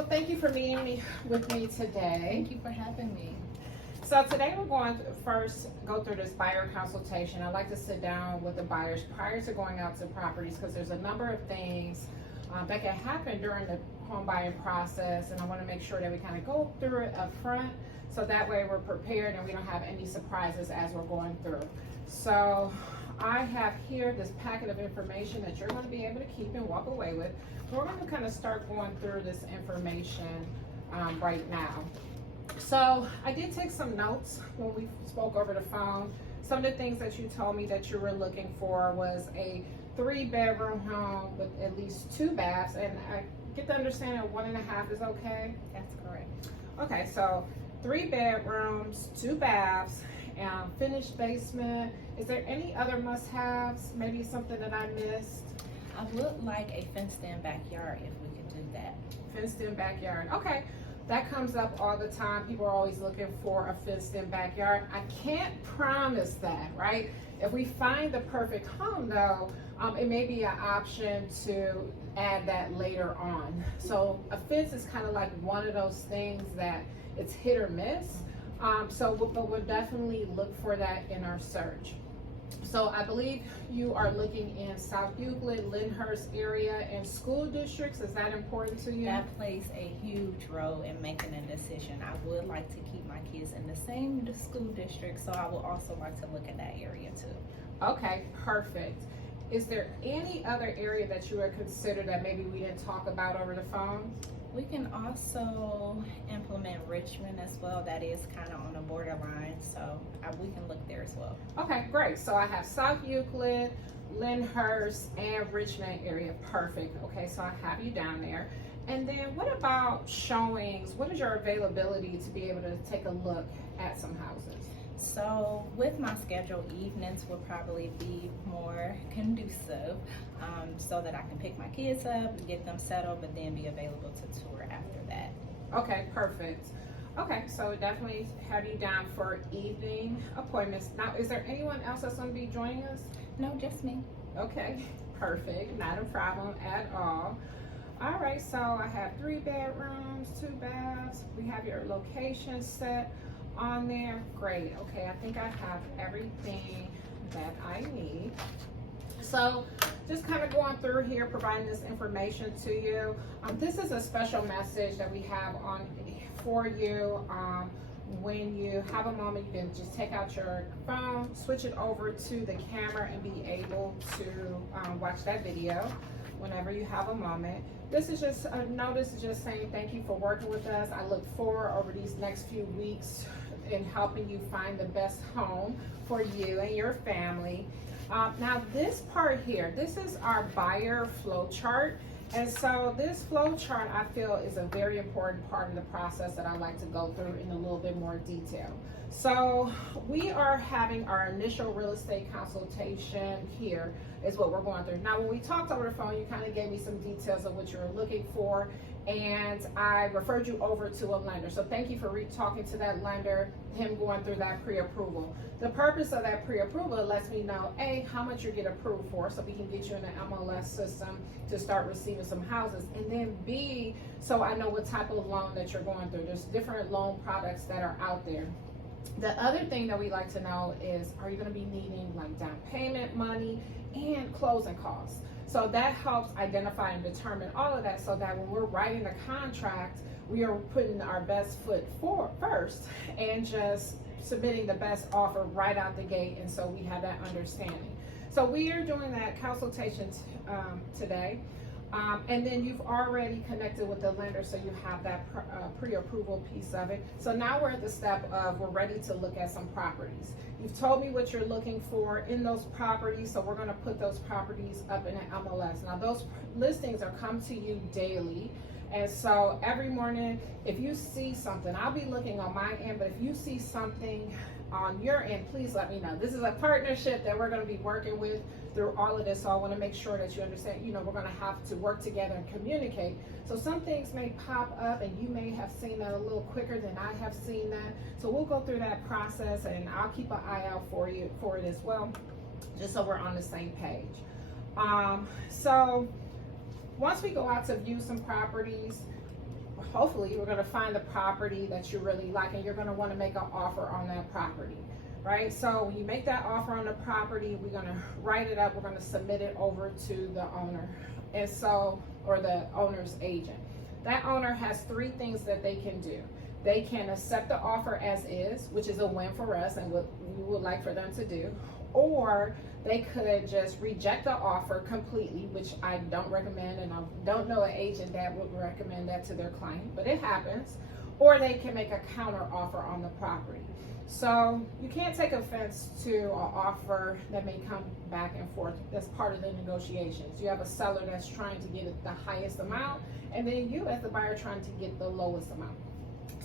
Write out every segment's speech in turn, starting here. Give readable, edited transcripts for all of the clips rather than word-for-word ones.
well, thank you for meeting with me today. Thank you for having me. So today we're going to first go through this buyer consultation. I like to sit down with the buyers prior to going out to properties because there's a number of things that can happen during the home buying process, and I want to make sure that we kind of go through it up front so that way we're prepared and we don't have any surprises as we're going through. So I have here this packet of information that you're going to be able to keep and walk away with. We're going to kind of start going through this information right now. So I did take some notes when we spoke over the phone. Some of the things that you told me that you were looking for was a 3-bedroom home with at least 2 baths, and I get the understanding 1.5 is okay? That's correct. Okay, so 3 bedrooms, 2 baths, finished basement. Is there any other must-haves? Maybe something that I missed? I would like a fenced-in backyard if we could do that. Fenced-in backyard. Okay, that comes up all the time. People are always looking for a fenced-in backyard. I can't promise that, right? If we find the perfect home, though, it may be an option to add that later on. So a fence is kind of like one of those things that it's hit or miss. But we'll definitely look for that in our search. So I believe you are looking in South Euclid, Lyndhurst area, and school districts. Is that important to you? That plays a huge role in making a decision. I would like to keep my kids in the same school district, so I would also like to look at that area too. Okay, perfect. Is there any other area that you would consider that maybe we didn't talk about over the phone? We can also implement Richmond as well. That is kind of on the borderline, so we can look there as well. Okay, great. So I have South Euclid, Lyndhurst, and Richmond area. Perfect. Okay, so I have you down there. And then what about showings? What is your availability to be able to take a look at some houses? So with my schedule, evenings will probably be more conducive so that I can pick my kids up and get them settled, but then be available to tour after that. Okay, perfect. Okay, so definitely have you down for evening appointments. Now, is there anyone else that's going to be joining us? No, just me. Okay, perfect. Not a problem at all. All right, so I have 3 bedrooms, 2 baths. We have your location set on there. Great. Okay, I think I have everything that I need. So just kind of going through here, providing this information to you. This is a special message that we have on for you. When you have a moment, you can just take out your phone, switch it over to the camera, and be able to watch that video whenever you have a moment. This is just a notice, just saying thank you for working with us. I look forward over these next few weeks in helping you find the best home for you and your family. Now this part here, this is our buyer flow chart. And so this flow chart, I feel, is a very important part of the process that I like to go through in a little bit more detail. So we are having our initial real estate consultation here is what we're going through. Now, when we talked over the phone, you kind of gave me some details of what you're looking for, and I referred you over to a lender. So thank you for talking to that lender, him going through that pre-approval. The purpose of that pre-approval, it lets me know, A, how much you get approved for, so we can get you in the MLS system to start receiving some houses. And then B, so I know what type of loan that you're going through. There's different loan products that are out there. The other thing that we like to know is, are you going to be needing like down payment money and closing costs? So that helps identify and determine all of that, so that when we're writing the contract, we are putting our best foot forward first and just submitting the best offer right out the gate, and so we have that understanding. So we are doing that consultation today. And then you've already connected with the lender, so you have that pre-approval piece of it. So now we're at the step of we're ready to look at some properties. You've told me what you're looking for in those properties, so we're going to put those properties up in an MLS. Now those listings are come to you daily, and so every morning if you see something, I'll be looking on my end, but if you see something on your end, please let me know. This is a partnership that we're going to be working with through all of this, so I want to make sure that you understand, we're going to have to work together and communicate. So some things may pop up and you may have seen that a little quicker than I have seen that. So we'll go through that process, and I'll keep an eye out for it as well, just so we're on the same page. So once we go out to view some properties, hopefully we're going to find the property that you really like, and you're going to want to make an offer on that property, right? So when you make that offer on the property, we're going to write it up, we're going to submit it over to the owner, and so, or the owner's agent. That owner has 3 things that they can do. They can accept the offer as is, which is a win for us and what we would like for them to do, or they could just reject the offer completely, which I don't recommend, and I don't know an agent that would recommend that to their client, but it happens. Or they can make a counter offer on the property. So you can't take offense to an offer that may come back and forth. That's part of the negotiations. You have a seller that's trying to get the highest amount, and then you as the buyer trying to get the lowest amount.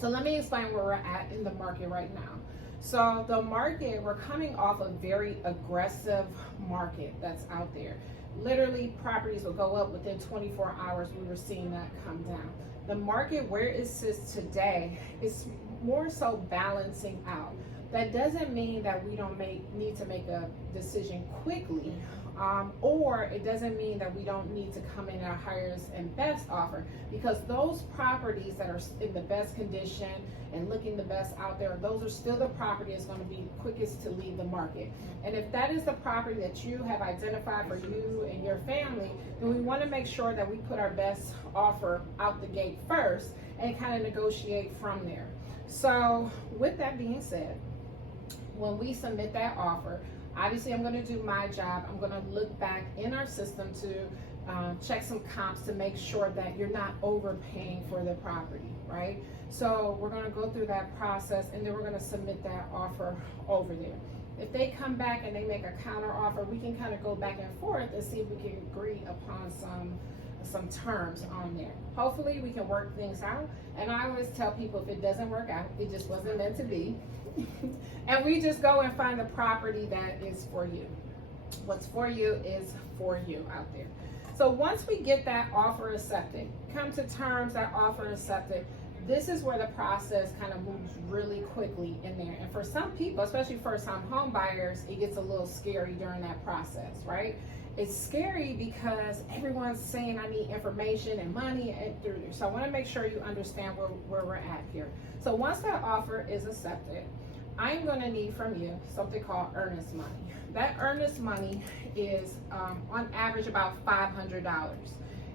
So let me explain where we're at in the market right now. So the market, we're coming off a very aggressive market that's out there. Literally, properties will go up within 24 hours. We were seeing that come down. The market where it sits today is more so balancing out. That doesn't mean that we don't need to make a decision quickly, or it doesn't mean that we don't need to come in our highest and best offer, because those properties that are in the best condition and looking the best out there, those are still the property that's going to be quickest to leave the market. And if that is the property that you have identified for you and your family, then we want to make sure that we put our best offer out the gate first and kind of negotiate from there. So with that being said, when we submit that offer, obviously I'm going to do my job. I'm going to look back in our system to check some comps to make sure that you're not overpaying for the property, right? So we're going to go through that process, and then we're going to submit that offer over there. If they come back and they make a counter offer, we can kind of go back and forth and see if we can agree upon some terms on there. Hopefully we can work things out. And I always tell people, if it doesn't work out, it just wasn't meant to be. And we just go and find the property that is for you. What's for you is for you out there. So once we get that offer accepted, come to terms, that offer accepted, this is where the process kind of moves really quickly in there. And for some people, especially first-time home buyers, it gets a little scary during that process, right? It's scary because everyone's saying I need information and money, and so I want to make sure you understand where we're at here. So once that offer is accepted, I'm going to need from you something called earnest money. That earnest money is on average about $500.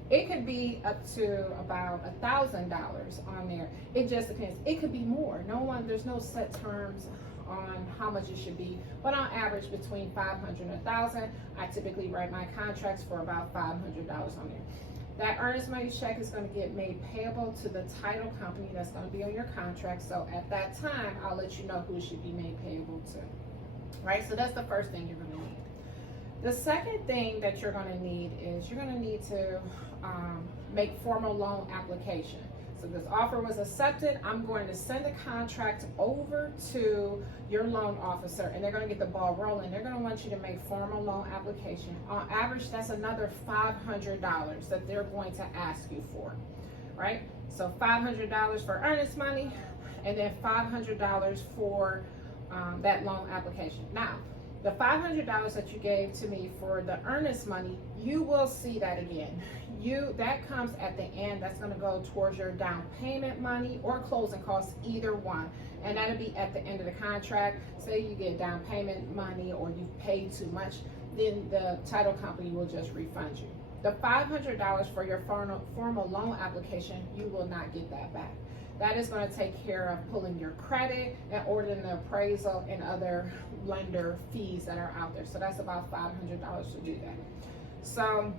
It could be up to about $1,000 on there. It just depends. It could be more. There's no set terms on how much it should be, but on average between $500 and $1,000. I typically write my contracts for about $500 on there. That earnest money check is going to get made payable to the title company that's going to be on your contract. So at that time, I'll let you know who it should be made payable to. Right? So that's the first thing you're going to need. The second thing that you're going to need is you're going to need to make formal loan application. So this offer was accepted. I'm going to send the contract over to your loan officer, and they're going to get the ball rolling. They're going to want you to make formal loan application. On average, that's another $500 that they're going to ask you for, right? So $500 for earnest money, and then $500 for that loan application. Now, the $500 that you gave to me for the earnest money, you will see that again. That comes at the end. That's going to go towards your down payment money or closing costs, either one. And that'll be at the end of the contract. Say you get down payment money or you paid too much, then the title company will just refund you. The $500 for your formal loan application, you will not get that back. That is going to take care of pulling your credit and ordering the appraisal and other lender fees that are out there. So that's about $500 to do that. So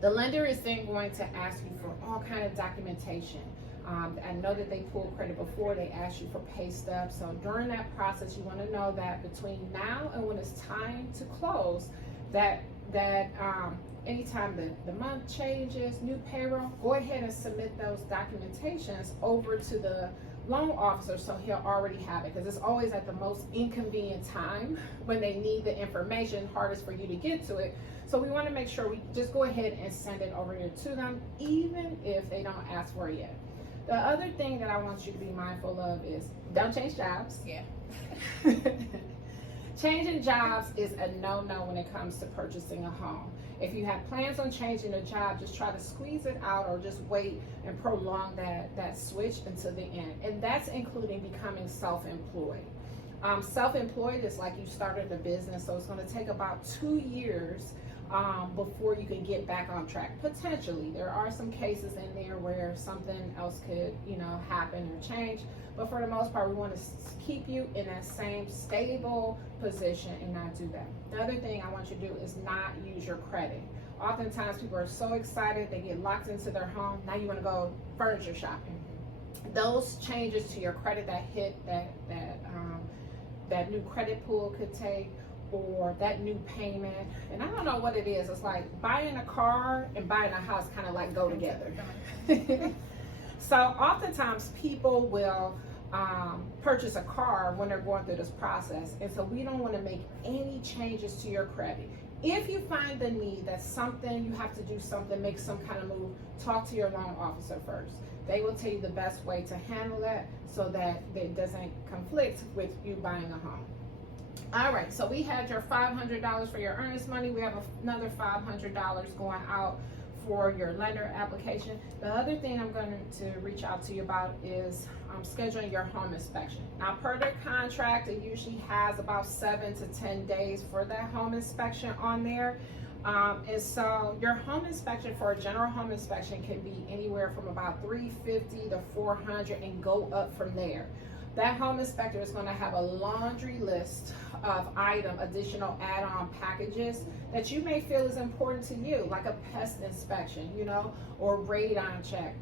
the lender is then going to ask you for all kind of documentation. I know that they pulled credit before. They asked you for pay stubs. So during that process, you want to know that between now and when it's time to close, that anytime the month changes, new payroll, go ahead and submit those documentations over to the loan officer so he'll already have it, because it's always at the most inconvenient time when they need the information, hardest for you to get to it. So we want to make sure we just go ahead and send it over here to them, even if they don't ask for it yet. The other thing that I want you to be mindful of is don't change jobs. Yeah. Changing jobs is a no-no when it comes to purchasing a home. If you have plans on changing a job, just try to squeeze it out or just wait and prolong that switch until the end. And that's including becoming self-employed. Self-employed is like you started a business, so it's going to take about 2 years before you can get back on track. Potentially, there are some cases in there where something else could, happen or change. But for the most part, we want to keep you in that same stable position and not do that. The other thing I want you to do is not use your credit. Oftentimes, people are so excited, they get locked into their home. Now you want to go furniture shopping. Those changes to your credit that hit that new credit pool could take, or that new payment, and I don't know what it is. It's like buying a car and buying a house kind of like go together. So oftentimes people will purchase a car when they're going through this process, and so we don't want to make any changes to your credit. If you find the need that something, you have to do something, make some kind of move, talk to your loan officer first. They will tell you the best way to handle that so that it doesn't conflict with you buying a home. All right, so we had your $500 for your earnest money. We have another $500 going out for your lender application. The other thing I'm going to reach out to you about is scheduling your home inspection. Now, per the contract, it usually has about 7 to 10 days for that home inspection on there. And so your home inspection for a general home inspection can be anywhere from about $350 to $400 and go up from there. That home inspector is going to have a laundry list of additional add-on packages that you may feel is important to you, like a pest inspection, or radon check.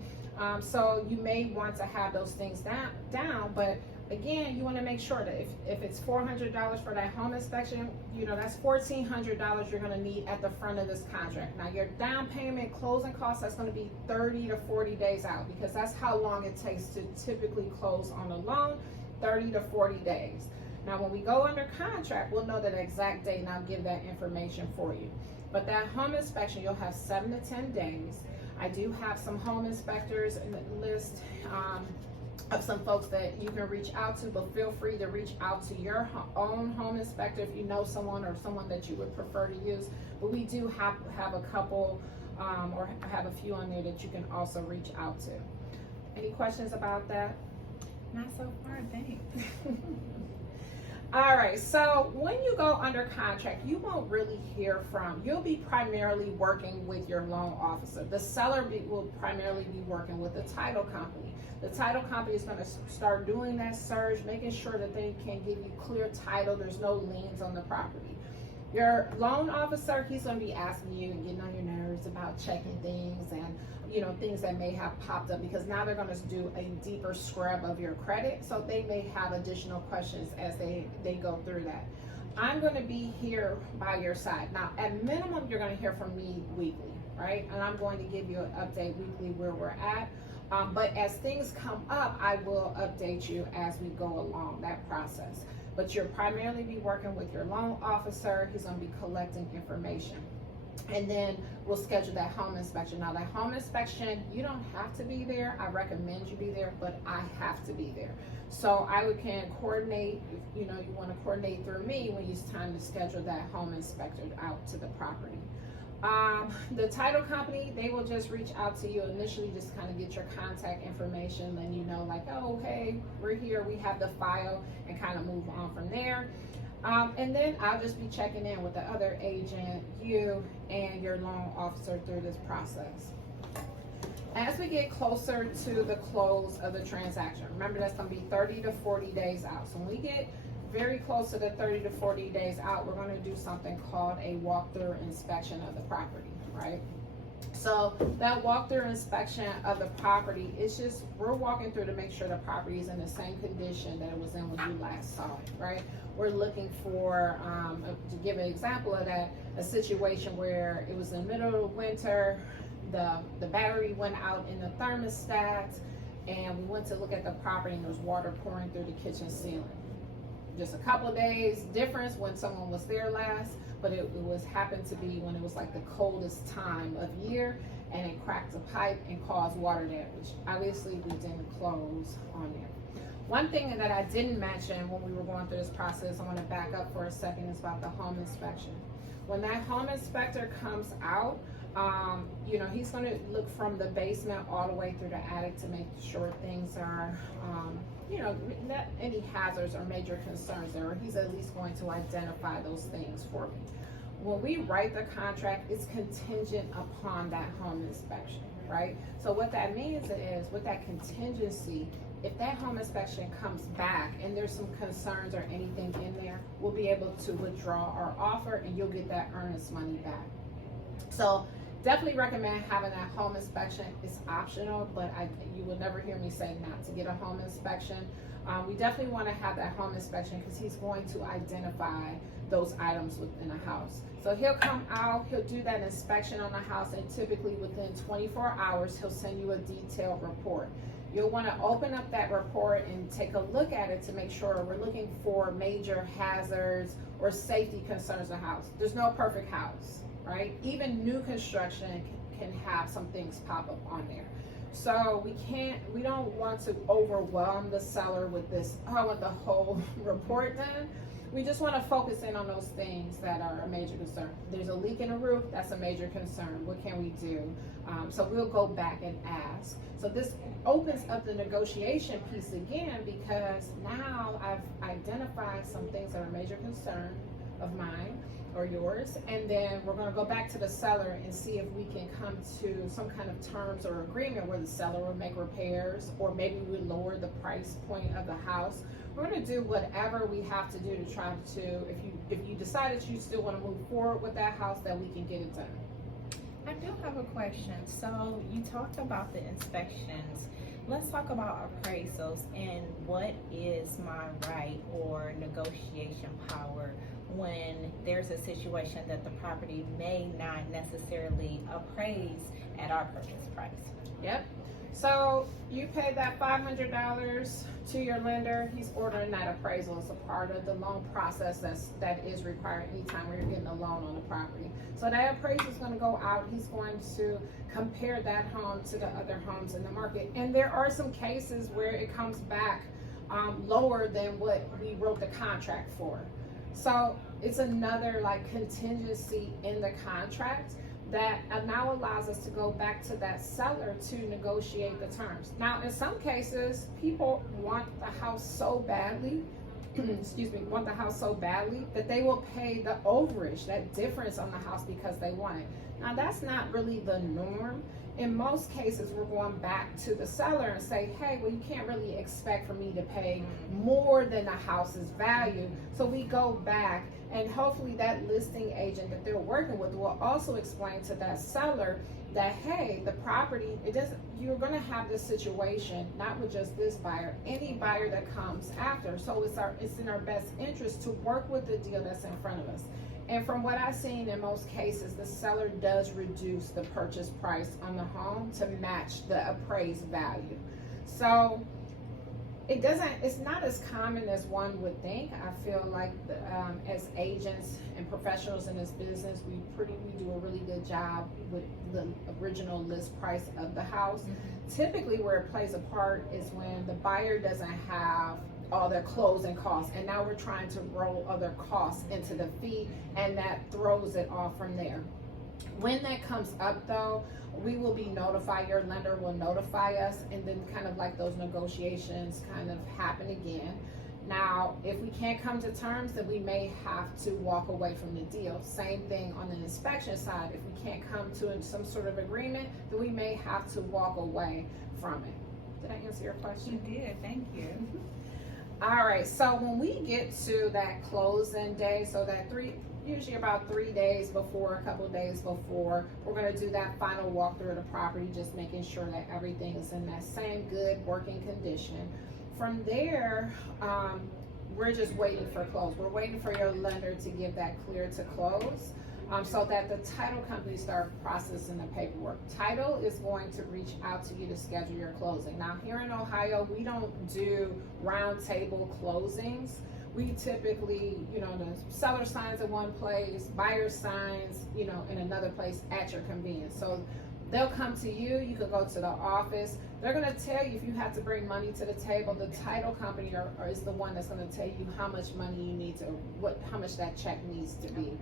So you may want to have those things down, but again, you want to make sure that if it's $400 for that home inspection, that's $1,400 you're going to need at the front of this contract. Now, your down payment, closing costs, that's going to be 30 to 40 days out, because that's how long it takes to typically close on a loan, 30 to 40 days. Now, when we go under contract, we'll know that exact date, and I'll give that information for you. But that home inspection, you'll have 7 to 10 days. I do have some home inspectors in the list of some folks that you can reach out to, but feel free to reach out to your own home inspector if you know someone or someone that you would prefer to use. But we do have a couple or have a few on there that you can also reach out to. Any questions about that? Not so far, thanks. All right, so when you go under contract, you won't really hear you'll be primarily working with your loan officer. The seller will primarily be working with the title company. The title company is going to start doing that search, making sure that they can give you clear title, there's no liens on the property. Your loan officer, he's going to be asking you and getting on your nerves about checking things and things that may have popped up, because now they're going to do a deeper scrub of your credit, so they may have additional questions as they go through that. I'm going to be here by your side. Now, at minimum, you're going to hear from me weekly, right? And I'm going to give you an update weekly where we're at. But as things come up, I will update you as we go along that process. But you'll primarily be working with your loan officer. He's going to be collecting information. And then we'll schedule that home inspection. Now, that home inspection, you don't have to be there. I recommend you be there, but I have to be there. So can coordinate, if you want to coordinate through me when it's time to schedule that home inspector out to the property. The title company, they will just reach out to you initially, just kind of get your contact information, letting you know like, oh, hey, we're here, we have the file, and kind of move on from there. And then I'll just be checking in with the other agent, you and your loan officer through this process. As we get closer to the close of the transaction, remember that's going to be 30 to 40 days out. So when we get very close to the 30 to 40 days out, we're going to do something called a walkthrough inspection of the property, right? So that walkthrough inspection of the property, it's just, we're walking through to make sure the property is in the same condition that it was in when you last saw it, right? We're looking for, to give an example of that, a situation where it was in the middle of winter, the battery went out in the thermostat, and we went to look at the property and there was water pouring through the kitchen ceiling. Just a couple of days difference when someone was there last, but it happened to be when it was like the coldest time of year, and it cracked a pipe and caused water damage. Obviously, we didn't close on there. One thing that I didn't mention when we were going through this process, I want to back up for a second, is about the home inspection. When that home inspector comes out, he's going to look from the basement all the way through the attic to make sure things are, not any hazards or major concerns there, or he's at least going to identify those things for me. When we write the contract, it's contingent upon that home inspection, right? So what that means is, with that contingency, if that home inspection comes back and there's some concerns or anything in there, we'll be able to withdraw our offer and you'll get that earnest money back. So definitely recommend having that home inspection. It's optional, but you will never hear me say not to get a home inspection. We definitely want to have that home inspection because he's going to identify those items within a house. So he'll come out, he'll do that inspection on the house, and typically within 24 hours, he'll send you a detailed report. You'll want to open up that report and take a look at it to make sure we're looking for major hazards or safety concerns in the house. There's no perfect house, right? Even new construction can have some things pop up on there. So we don't want to overwhelm the seller with this, oh, I want the whole report done. We just want to focus in on those things that are a major concern. There's a leak in the roof, that's a major concern. What can we do? So we'll go back and ask. So this opens up the negotiation piece again, because now I've identified some things that are a major concern of mine or yours, and then we're going to go back to the seller and see if we can come to some kind of terms or agreement where the seller will make repairs, or maybe we lower the price point of the house. We're going to do whatever we have to do to try to, if you decide that you still want to move forward with that house, that we can get it done. I do have a question. So you talked about the inspections. Let's talk about appraisals and what is my right or negotiation power when there's a situation that the property may not necessarily appraise at our purchase price. Yep. So you pay that $500 to your lender. He's ordering that appraisal as a part of the loan process that is required anytime where you're getting a loan on the property. So that appraisal is going to go out. He's going to compare that home to the other homes in the market. And there are some cases where it comes back lower than what we wrote the contract for. So it's another like contingency in the contract that now allows us to go back to that seller to negotiate the terms. Now, in some cases, people want the house so badly, want the house so badly that they will pay the overage, that difference on the house, because they want it. Now, that's not really the norm. In most cases, we're going back to the seller and say, hey, well, you can't really expect for me to pay more than the house's value. So we go back, and hopefully that listing agent that they're working with will also explain to that seller that, hey, the property, you're going to have this situation, not with just this buyer, any buyer that comes after. So it's in our best interest to work with the deal that's in front of us. And from what I've seen in most cases, the seller does reduce the purchase price on the home to match the appraised value. So it's not as common as one would think. I feel like as agents and professionals in this business, we do a really good job with the original list price of the house. Mm-hmm. Typically where it plays a part is when the buyer doesn't have all their closing costs, and now we're trying to roll other costs into the fee, and that throws it off from there. When that comes up though, we will be notified, your lender will notify us, and then kind of like those negotiations kind of happen again. Now, if we can't come to terms, then we may have to walk away from the deal. Same thing on the inspection side. If we can't come to some sort of agreement, then we may have to walk away from it. Did I answer your question? You did, thank you. All right, so when we get to that closing day, so that usually about 3 days before, a couple of days before, we're going to do that final walkthrough of the property, just making sure that everything is in that same good working condition. From there, we're just waiting for close. We're waiting for your lender to give that clear to close, so that the title company start processing the paperwork. Title is going to reach out to you to schedule your closing. Now, here in Ohio, we don't do round table closings. We typically, the seller signs in one place, buyer signs, in another place at your convenience. So They'll come to you. You could go to the office. They're going to tell you if you have to bring money to the table. The title company or is the one that's going to tell you how much money you need to, how much that check needs to be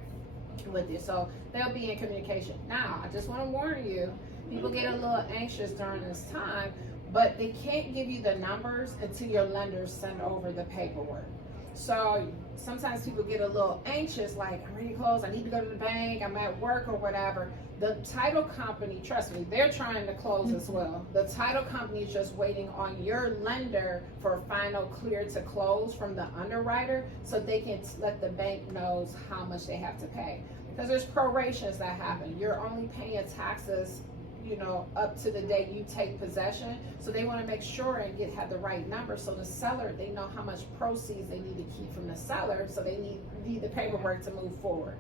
with you. So they'll be in communication. Now, I just want to warn you, people get a little anxious during this time, but they can't give you the numbers until your lenders send over the paperwork. So sometimes people get a little anxious, like, I'm ready to close, I need to go to the bank, I'm at work or whatever. The title company, trust me, they're trying to close as well. The title company is just waiting on your lender for a final clear to close from the underwriter so they can let the bank knows how much they have to pay. Because there's prorations that happen. You're only paying taxes, you know, up to the day you take possession. So they want to make sure and have the right number. So the seller, they know how much proceeds they need to keep from the seller. So they need the paperwork to move forward.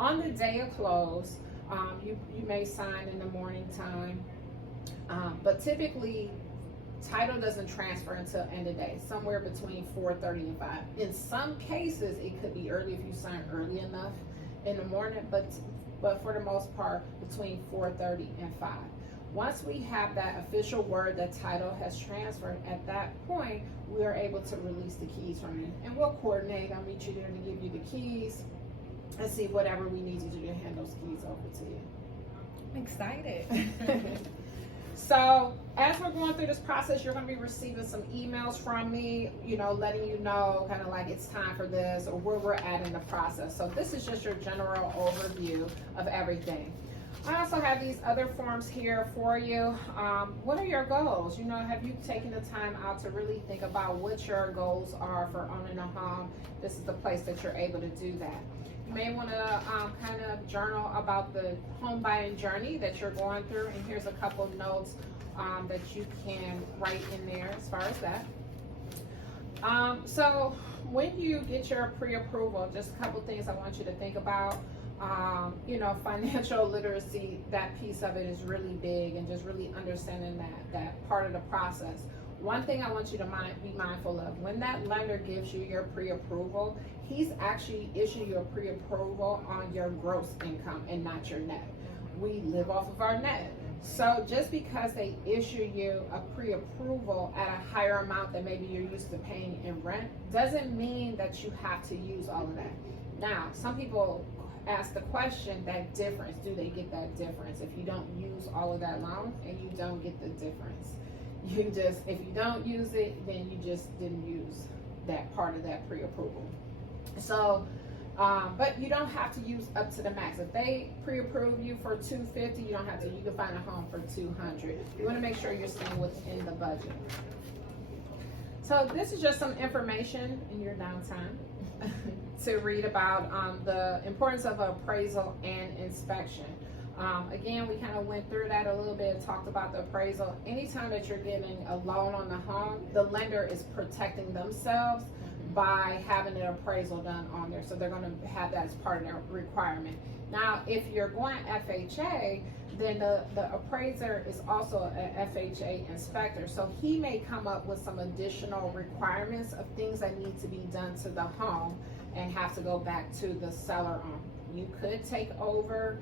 On the day of close, you may sign in the morning time, but typically title doesn't transfer until end of day, somewhere between 4:30 and 5. In some cases, it could be early if you sign early enough in the morning, but for the most part, between 4:30 and 5. Once we have that official word that title has transferred, at that point, we are able to release the keys from you. And we'll coordinate. I'll meet you there to give you the keys and see whatever we need you to do to hand those keys over to you. I'm excited. So as we're going through this process, you're going to be receiving some emails from me, you know, letting you know kind of like it's time for this or where we're at in the process. So this is just your general overview of everything. I also have these other forms here for you. What are your goals? You know, have you taken the time out to really think about what your goals are for owning a home? This is the place that you're able to do that. You may want to kind of journal about the home buying journey that you're going through, and here's a couple notes that you can write in there as far as that. So when you get your pre-approval, just a couple things I want you to think about. You know, financial literacy, that piece of it is really big, and just really understanding that part of the process. One thing I want you to be mindful of, when that lender gives you your pre-approval, he's actually issuing you a pre-approval on your gross income and not your net. We live off of our net. So just because they issue you a pre-approval at a higher amount than maybe you're used to paying in rent, doesn't mean that you have to use all of that. Now, some people ask the question, that difference, do they get that difference if you don't use all of that loan and you don't get the difference? You just, if you don't use it, then you just didn't use that part of that pre-approval. So, but you don't have to use up to the max. If they pre-approve you for $250, you don't have to. You can find a home for $200. You want to make sure you're staying within the budget. So this is just some information in your downtime to read about the importance of appraisal and inspection. Again, we kind of went through that a little bit and talked about the appraisal. Anytime that you're getting a loan on the home, the lender is protecting themselves by having an appraisal done on there. So they're going to have that as part of their requirement. Now, if you're going FHA, then the appraiser is also an FHA inspector. So he may come up with some additional requirements of things that need to be done to the home and have to go back to the seller on. You could take over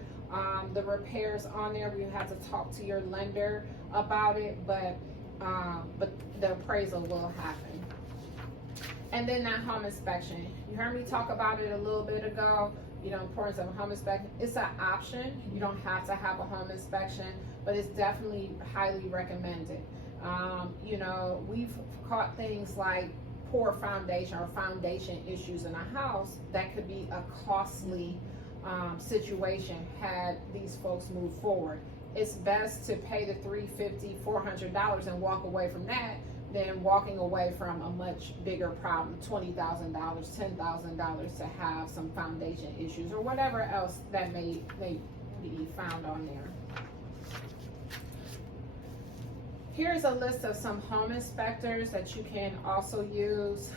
the repairs on there. You have to talk to your lender about it, but the appraisal will happen. And then that home inspection. You heard me talk about it a little bit ago. You know, importance of a home inspection. It's an option. You don't have to have a home inspection, but it's definitely highly recommended. You know, we've caught things like poor foundation or foundation issues in a house that could be a costly situation had these folks move forward. It's best to pay the $350, $400 and walk away from that than walking away from a much bigger problem, $20,000, $10,000 to have some foundation issues or whatever else that may be found on there. Here's a list of some home inspectors that you can also use.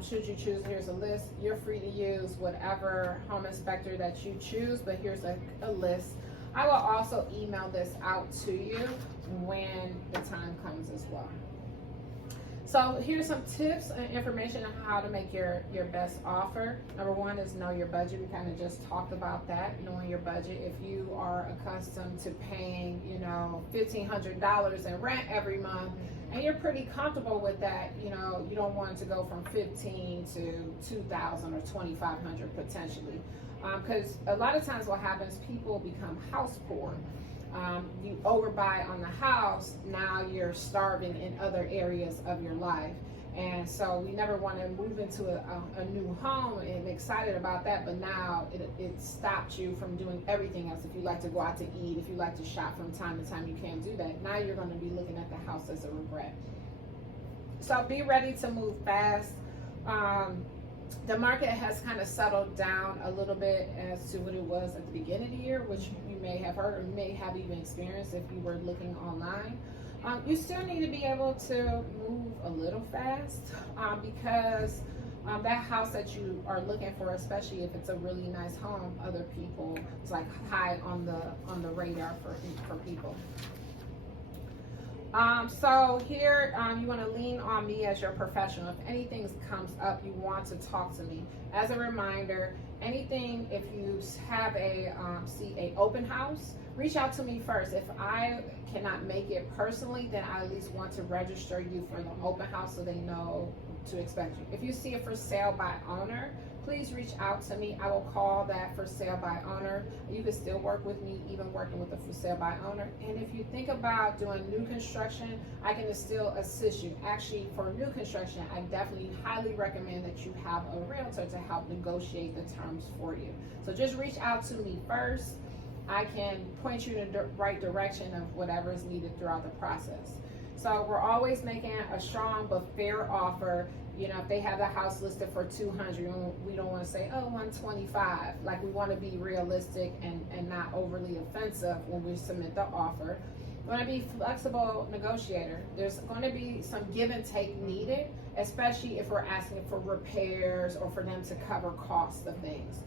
Should you choose, here's a list. You're free to use whatever home inspector that you choose, but here's a list. I will also email this out to you when the time comes as well. So here's some tips and information on how to make your best offer. Number one is know your budget. We kind of just talked about that, knowing your budget. If you are accustomed to paying, $1,500 in rent every month, and you're pretty comfortable with that, you don't want it to go from 15 to 2,000 or 2,500 potentially, because a lot of times what happens, people become house poor. You overbuy on the house, now you're starving in other areas of your life. And so we never want to move into a new home and excited about that, but now it stops you from doing everything else. If you like to go out to eat, if you like to shop from time to time, you can't do that. Now you're going to be looking at the house as a regret. So be ready to move fast. The market has kind of settled down a little bit as to what it was at the beginning of the year, which you may have heard or may have even experienced if you were looking online. You still need to be able to move a little fast because that house that you are looking for, especially if it's a really nice home, other people, it's like high on the radar for people. So here, you want to lean on me as your professional. If anything comes up, you want to talk to me. As a reminder, anything, if you have see a open house, reach out to me first. If I cannot make it personally, then I at least want to register you for the open house so they know to expect you. If you see it for sale by owner, please reach out to me. I will call that for sale by owner. You can still work with me, even working with the for sale by owner. And if you think about doing new construction, I can still assist you. Actually, for new construction, I definitely highly recommend that you have a realtor to help negotiate the terms for you. So just reach out to me first. I can point you in the right direction of whatever is needed throughout the process. So we're always making a strong but fair offer. If they have the house listed for 200, we don't want to say, 125. Like, we want to be realistic and not overly offensive when we submit the offer. We want to be flexible negotiator. There's going to be some give and take needed, especially if we're asking for repairs or for them to cover costs of things.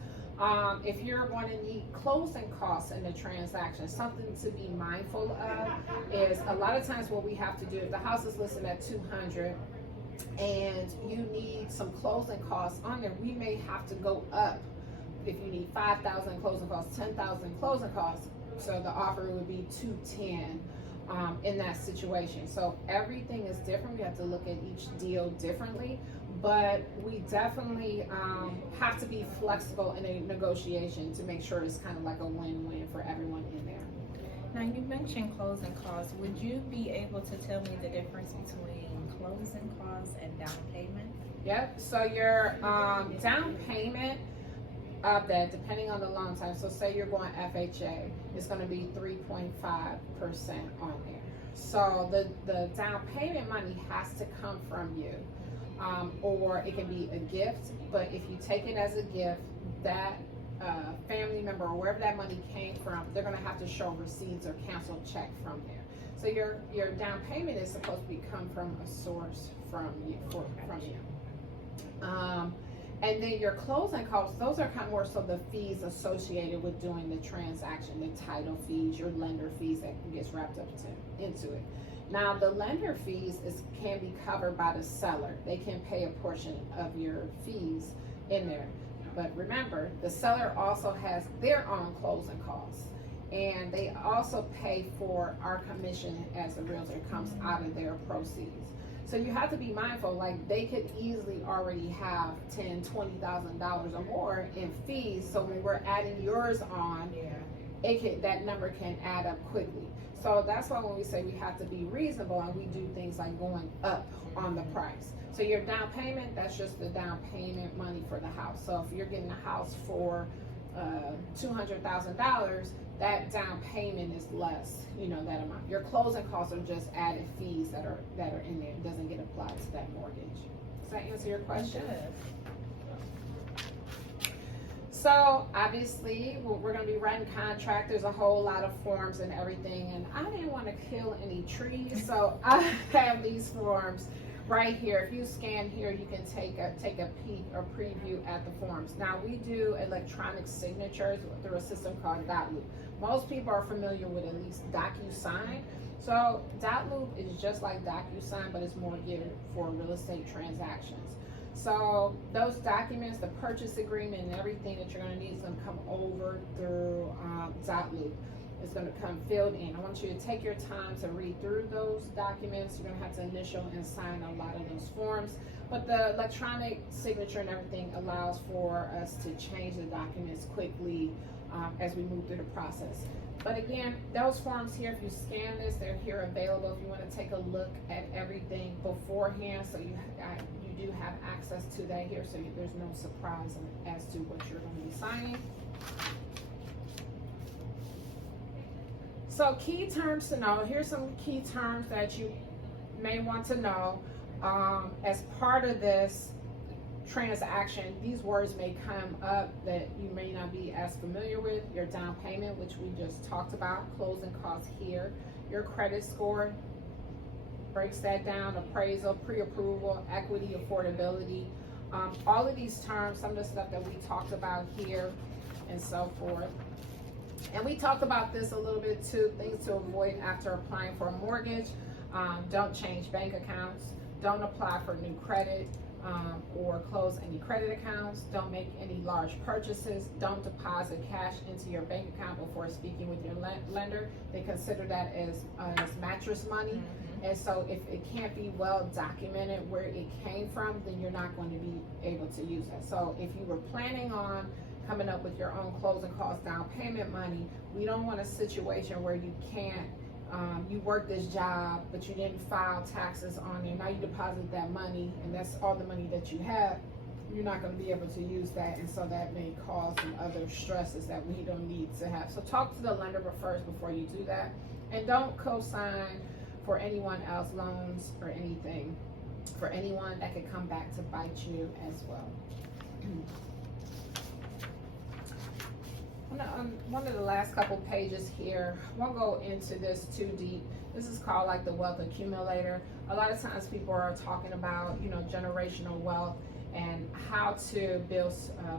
If you're going to need closing costs in the transaction, something to be mindful of is a lot of times what we have to do, if the house is listed at 200 and you need some closing costs on there, we may have to go up. If you need 5,000 closing costs, 10,000 closing costs, so the offer would be 210 in that situation. So everything is different. We have to look at each deal differently, but we definitely have to be flexible in a negotiation to make sure it's kind of like a win-win for everyone in there. Now, you mentioned closing costs. Would you be able to tell me the difference between closing costs and down payment? Yep. So your down payment of that, depending on the loan type, so say you're going FHA, it's going to be 3.5% on there. So the down payment money has to come from you, or it can be a gift. But if you take it as a gift, that family member or wherever that money came from, they're going to have to show receipts or cancel check from there. So your down payment is supposed to come from a source from you. And then your closing costs, those are kind of more so the fees associated with doing the transaction, the title fees, your lender fees that gets wrapped up into it. Now, the lender fees can be covered by the seller. They can pay a portion of your fees in there. But remember, the seller also has their own closing costs. And they also pay for our commission as a realtor comes out of their proceeds. So you have to be mindful, like they could easily already have $10,000, $20,000 or more in fees. So when we're adding yours on, that number can add up quickly. So that's why when we say we have to be reasonable and we do things like going up on the price. So your down payment, that's just the down payment money for the house. So if you're getting a house for $200,000, that down payment is less, that amount. Your closing costs are just added fees that are in there. It doesn't get applied to that mortgage. Does that answer your question? So obviously we're going to be writing contract. There's a whole lot of forms and everything, and I didn't want to kill any trees, so I have these forms right here, if you scan here, you can take a peek or preview at the forms. Now we do electronic signatures through a system called Dotloop. Most people are familiar with at least DocuSign. So Dotloop is just like DocuSign, but it's more geared for real estate transactions. So those documents, the purchase agreement and everything that you're going to need is going to come over through Dotloop. It's going to come filled in. I want you to take your time to read through those documents. You're going to have to initial and sign a lot of those forms. But the electronic signature and everything allows for us to change the documents quickly as we move through the process. But again, those forms here, if you scan this, they're here available if you want to take a look at everything beforehand. So you do have access to that here, so there's no surprise as to what you're going to be signing. So key terms to know. Here's some key terms that you may want to know as part of this transaction. These words may come up that you may not be as familiar with. Your down payment, which we just talked about, closing costs here. Your credit score breaks that down, appraisal, pre-approval, equity, affordability. All of these terms, some of the stuff that we talked about here and so forth. And we talked about this a little bit too, things to avoid after applying for a mortgage. Don't change bank accounts. Don't apply for new credit or close any credit accounts. Don't make any large purchases. Don't deposit cash into your bank account before speaking with your lender. They consider that as mattress money. Mm-hmm. And so if it can't be well documented where it came from, then you're not going to be able to use that. So if you were planning on coming up with your own closing costs down payment money, we don't want a situation where you can't, you work this job, but you didn't file taxes on it. Now you deposit that money, and that's all the money that you have. You're not going to be able to use that, and so that may cause some other stresses that we don't need to have. So talk to the lender first before you do that, and don't co-sign for anyone else loans or anything for anyone that could come back to bite you as well. On one of the last couple pages here, I won't go into this too deep. This is called like the wealth accumulator. A lot of times people are talking about, generational wealth and how to build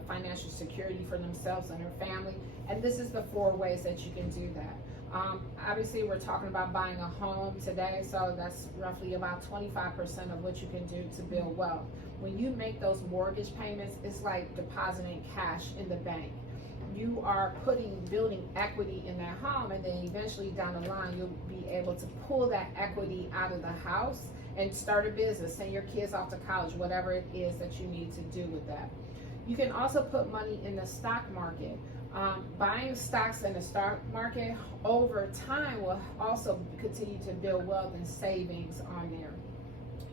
financial security for themselves and their family. And this is the 4 ways that you can do that. Obviously, we're talking about buying a home today, so that's roughly about 25% of what you can do to build wealth. When you make those mortgage payments, it's like depositing cash in the bank. You are building equity in that home, and then eventually down the line, you'll be able to pull that equity out of the house and start a business, send your kids off to college, whatever it is that you need to do with that. You can also put money in the stock market. Buying stocks in the stock market over time will also continue to build wealth and savings on there.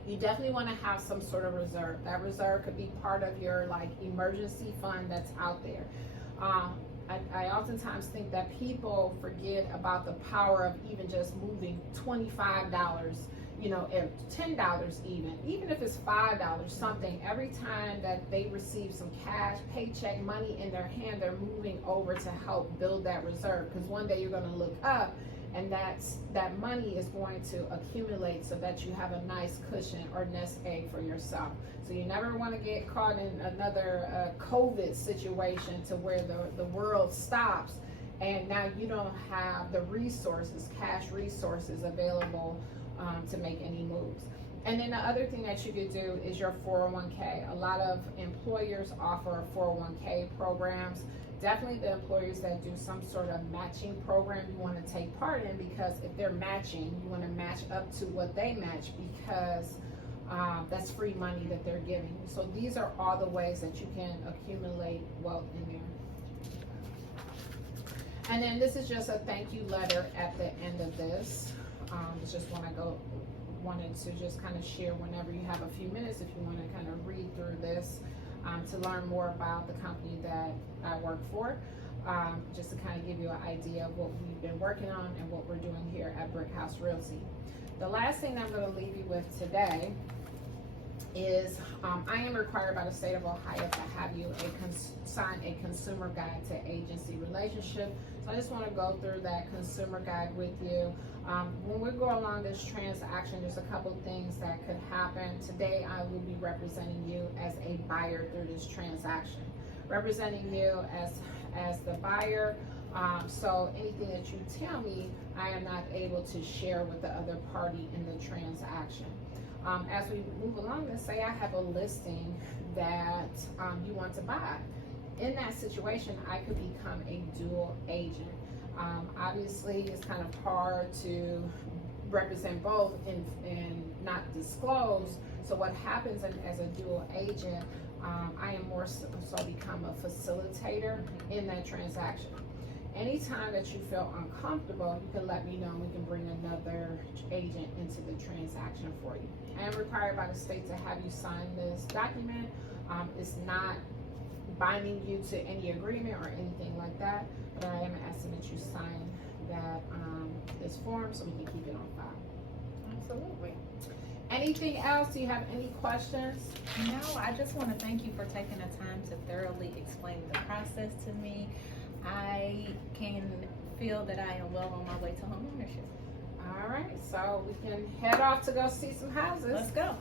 You definitely want to have some sort of reserve. That reserve could be part of your emergency fund that's out there. I oftentimes think that people forget about the power of even just moving $25, $10 even if it's $5, something. Every time that they receive some cash, paycheck money in their hand, they're moving over to help build that reserve, because one day you're going to look up and that money is going to accumulate so that you have a nice cushion or nest egg for yourself. So you never want to get caught in another COVID situation to where the world stops and now you don't have the resources, cash resources available to make any moves. And then the other thing that you could do is your 401k. A lot of employers offer 401k programs. Definitely the employers that do some sort of matching program you want to take part in, because if they're matching, you want to match up to what they match, because that's free money that they're giving you. So these are all the ways that you can accumulate wealth in there. And then this is just a thank you letter at the end of this. It's just wanted to just kind of share whenever you have a few minutes, if you want to kind of read through this to learn more about the company that I work for, just to kind of give you an idea of what we've been working on and what we're doing here at Brick House Realty. The last thing I'm going to leave you with today is I am required by the state of Ohio to have you sign a consumer guide to agency relationship. So I just want to go through that consumer guide with you. When we go along this transaction, there's a couple things that could happen. Today I will be representing you as a buyer through this transaction. Representing you as the buyer, so anything that you tell me, I am not able to share with the other party in the transaction. As we move along, let's say I have a listing that you want to buy. In that situation, I could become a dual agent. Obviously, it's kind of hard to represent both and not disclose. So what happens as a dual agent, I am more so become a facilitator in that transaction. Anytime that you feel uncomfortable, you can let me know and we can bring another agent into the transaction for you. I am required by the state to have you sign this document. It's not binding you to any agreement or anything like that, but I am asking that you sign that this form so we can keep it on file. Absolutely. Anything else? Do you have any questions? No, I just want to thank you for taking the time to thoroughly explain the process to me. I can feel that I am well on my way to home ownership. All right, so we can head off to go see some houses. Let's go.